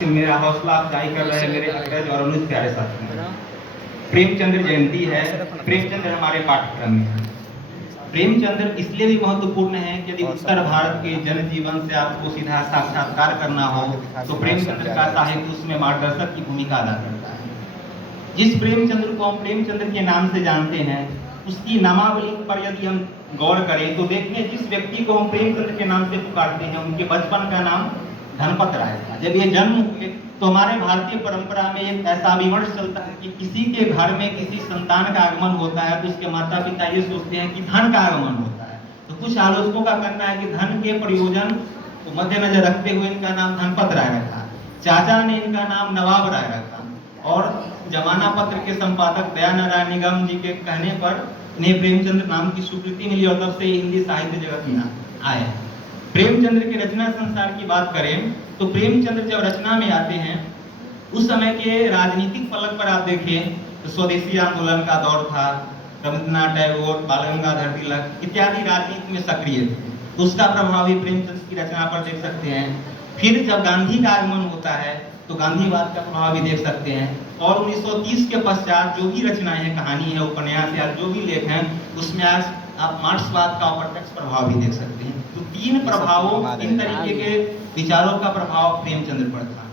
मेरा हौसला अफजाई कर रहे हैं मेरे अग्रज और अनुज प्यारे साथी। प्रेमचंद्र जयंती है। प्रेमचंद्र हमारे पाठ्यक्रम में है। प्रेमचंद्र इसलिए भी महत्वपूर्ण है कि यदि उत्तर भारत के जनजीवन से आपको सीधा साक्षात्कार करना हो तो प्रेमचंद्र का साहित्य उसमें मार्गदर्शक की भूमिका अदा करता है। जिस प्रेमचंद्र को हम प्रेमचंद्र के नाम से जानते हैं उसकी नामावली पर यदि हम गौर करें तो देखिए जिस व्यक्ति को हम प्रेमचंद्र के नाम से पुकारते हैं उनके बचपन का नाम धनपत राय था। जब ये जन्म हुए तो हमारे भारतीय परंपरा में एक ऐसा विमर्श चलता है कि किसी के घर में किसी संतान का आगमन होता है तो उसके माता पिता ये सोचते हैं कि धन का आगमन होता है। तो कुछ आलोचकों का कहना है कि धन के प्रयोजन को मद्देनजर रखते हुए इनका नाम धनपत राय रखा। चाचा ने इनका नाम नवाब राय रखा और जमाना पत्र के संपादक दयानारायण निगम जी के कहने पर इन्हें प्रेमचंद्र नाम की स्वीकृति मिली और तब से हिंदी साहित्य जगत में आए। प्रेमचंद्र के रचना संसार की बात करें तो प्रेमचंद्र जब रचना में आते हैं उस समय के राजनीतिक फलक पर आप देखें तो स्वदेशी आंदोलन का दौर था, रविंद्रनाथ टैगोर, बाल गंगाधर तिलक इत्यादि राजनीति में सक्रिय थे, तो उसका प्रभाव भी प्रेमचंद्र की रचना पर देख सकते हैं। फिर जब गांधी का आगमन होता है तो गांधीवाद का प्रभाव भी देख सकते हैं और 1930 के पश्चात जो भी रचनाएं हैं, कहानी है, उपन्यास या जो भी लेख हैं उसमें आज आप मार्क्सवाद का अप्रत्यक्ष प्रभाव भी देख सकते हैं। तो तीन तरीके के विचारों का प्रभाव प्रेमचंद्र पर था।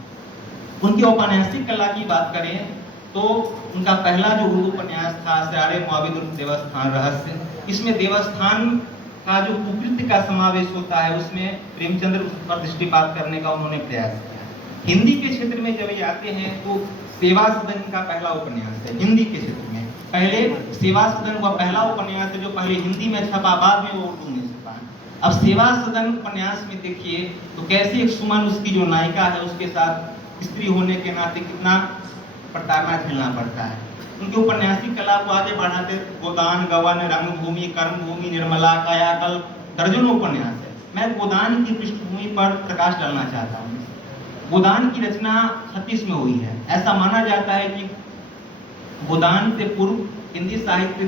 उनकी औपन्यासिक कला की बात करें तो उनका पहला जो उर्दू उपन्यास था सयारे मुआविद देवस्थान रहस्य, इसमें देवस्थान का जो कुकृत्य का समावेश होता है उसमें प्रेमचंद्र पर दृष्टिपात करने का उन्होंने प्रयास किया। हिंदी के क्षेत्र में जब ये आते हैं तो सेवा सदन का पहला उपन्यास है। हिंदी के क्षेत्र में पहले सेवा सदन का पहला उपन्यास है जो पहले हिंदी में छपा, बाद में वो उर्दू में छपा। अब सेवा सदन उपन्यास में देखिए तो कैसे एक सुमन उसकी जो नायिका है उसके साथ स्त्री होने के नाते कितना प्रताड़ना झेलना पड़ता है। उनकी उपन्यासिक कला को आगे बढ़ाते गोदान, गवन, रंगभूमि, कर्मभूमि, निर्मला, कायाकल्प दर्जनों उपन्यास है। मैं गोदान की पृष्ठभूमि पर प्रकाश डालना चाहता हूँ। गोदान की रचना 36 में हुई है। ऐसा माना जाता है कि गोदान से पूर्व हिंदी साहित्य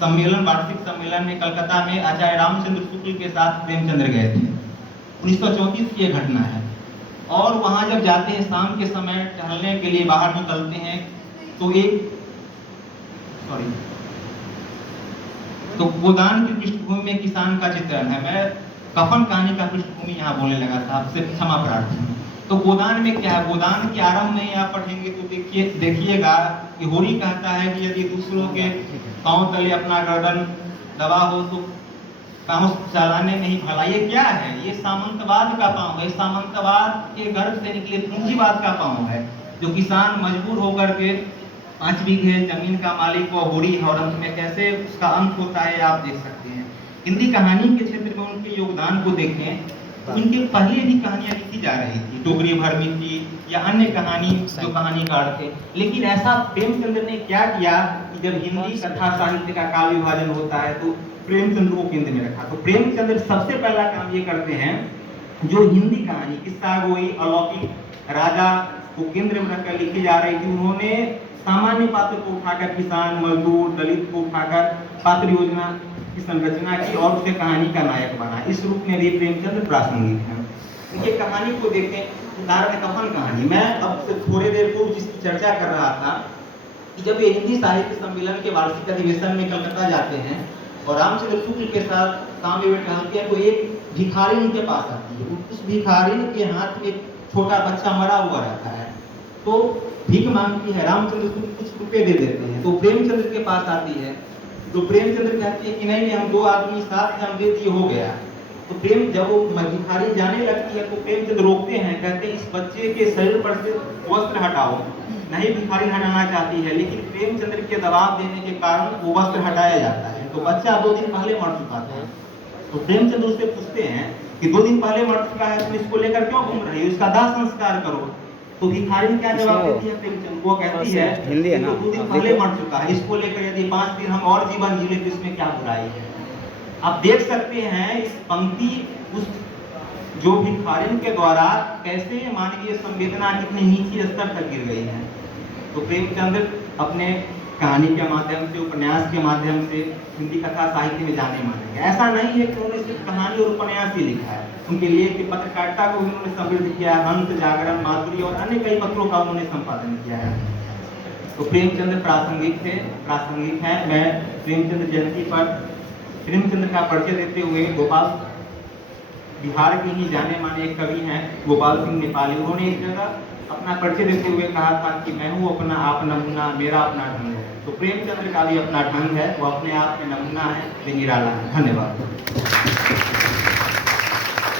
सम्मेलन, वार्षिक सम्मेलन में कलकत्ता में आचार्य रामचंद्र शुक्ल के साथ प्रेमचंद्र गए थे। 1934 की घटना है और वहां जब जाते हैं शाम के समय टहलने के लिए बाहर निकलते हैं तो गोदान की पृष्ठभूमि में किसान का चित्रण है। मैं कफन कहानी का पृष्ठभूमि यहाँ बोलने लगा था, आपसे क्षमा प्रार्थी हूँ। तो गोदान में क्या है, गोदान के आरंभ में यहाँ पढ़ेंगे तो देखिएगा कि होरी कहता है कि यदि दूसरों के पांव तले अपना गर्दन दबा हो तो पांव चलाने नहीं भला। ये क्या है, ये सामंतवाद का पांव है। सामंतवाद के गर्भ से निकले पूंजीवाद का पांव है जो किसान मजबूर होकर के 5 बीघे जमीन का मालिक व होरी है और अंत में कैसे उसका अंत होता है आप देख सकते हैं। हिंदी कहानी के क्षेत्र में उनके योगदान को देखें तो उनके पहले भी कहानियां लिखी जा रही थी, टोकरी भर मिट्टी या अन्य कहानी जो कहानीकार थे। लेकिन ऐसा प्रेमचंद्र ने क्या किया कि जब हिंदी कथा साहित्य का काल विभाजन होता है तो प्रेमचंद्र को केंद्र में रखा। तो प्रेमचंद्र सबसे पहला काम ये करते हैं जो हिंदी कहानी किस्सा गोई अलौकिक राजा को केंद्र में रखकर लिखी जा रही थी, उन्होंने सामान्य पात्र को उठाकर किसान, मजदूर, दलित को उठाकर पात्र योजना की संरचना की और उसे कहानी का नायक बना। इस रूप में भी प्रेमचंद्र प्रासंगिक हैं। उनकी कहानी को देखें, उदाहरण कफन कहानी। मैं अब से थोड़ी देर पूर्व जिसकी चर्चा कर रहा था कि जब ये हिंदी साहित्य सम्मेलन के वार्षिक अधिवेशन में कलकत्ता जाते हैं और रामचंद्र शुक्ल के साथ शाम में टहलते हैं तो एक भिखारी उनके पास आती है। उस भिखारी के हाथ में छोटा बच्चा मरा हुआ रहता है तो भीख मांगती है। रामचंद्र शुक्ल कुछ रुपए दे देते हैं तो प्रेमचंद्र के पास आती है तो प्रेमचंद्र कहते हैं कि नहीं हम 2 आदमी साथ हैं, हम दे दिए हो गया। तो प्रेम जब वो भिखारी जाने लगती है तो प्रेमचंद्र रोकते हैं, कहते हैं इस बच्चे के शरीर पर से वस्त्र हटाओ। नहीं भिखारी हटाना चाहती है लेकिन प्रेमचंद्र के दबाव देने के कारण वो वस्त्र हटाया जाता है। तो बच्चा 2 दिन पहले मर चुका था। तो प्रेमचंद्र उससे पूछते हैं कि 2 दिन पहले मर चुका है तो इसको लेकर क्यों घूम रही हो, इसका दाह संस्कार करो। तो भिखारी क्या जवाब देती है प्रेमचंद्र को, कहती है तो 2 दिन पहले मर चुका है, इसको लेकर यदि 5 दिन हम और जीवन जी ले तो इसमें क्या बुराई है। आप देख सकते हैं इस पंक्ति उस जो भिखारी के द्वारा कैसे मानवीय संवेदना कितने नीचे स्तर तक गिर गई है। तो प्रेमचंद्र अपने कहानी के माध्यम से, उपन्यास के माध्यम से हिंदी कथा साहित्य में जाने माने गए। ऐसा नहीं है कि उन्होंने सिर्फ कहानी और उपन्यास ही लिखा है, उनके लिए कि पत्रकारिता को भी उन्होंने समृद्ध किया है। हंस, जागरण, माधुरी और अन्य कई पत्रों का उन्होंने संपादन किया है। तो प्रेमचंद्र प्रासंगिक है। मैं प्रेमचंद्र जयंती पर प्रेमचंद्र का परिचय देते हुए बिहार के ही जाने माने एक कवि हैं गोपाल सिंह नेपाली, उन्होंने एक जगह अपना परिचय देते हुए कहा था कि मैं हूँ अपना आप नमूना, मेरा अपना ढंग है। तो प्रेमचंद्र का भी अपना ढंग है, वो अपने आप में नमूना है, निराला है। धन्यवाद।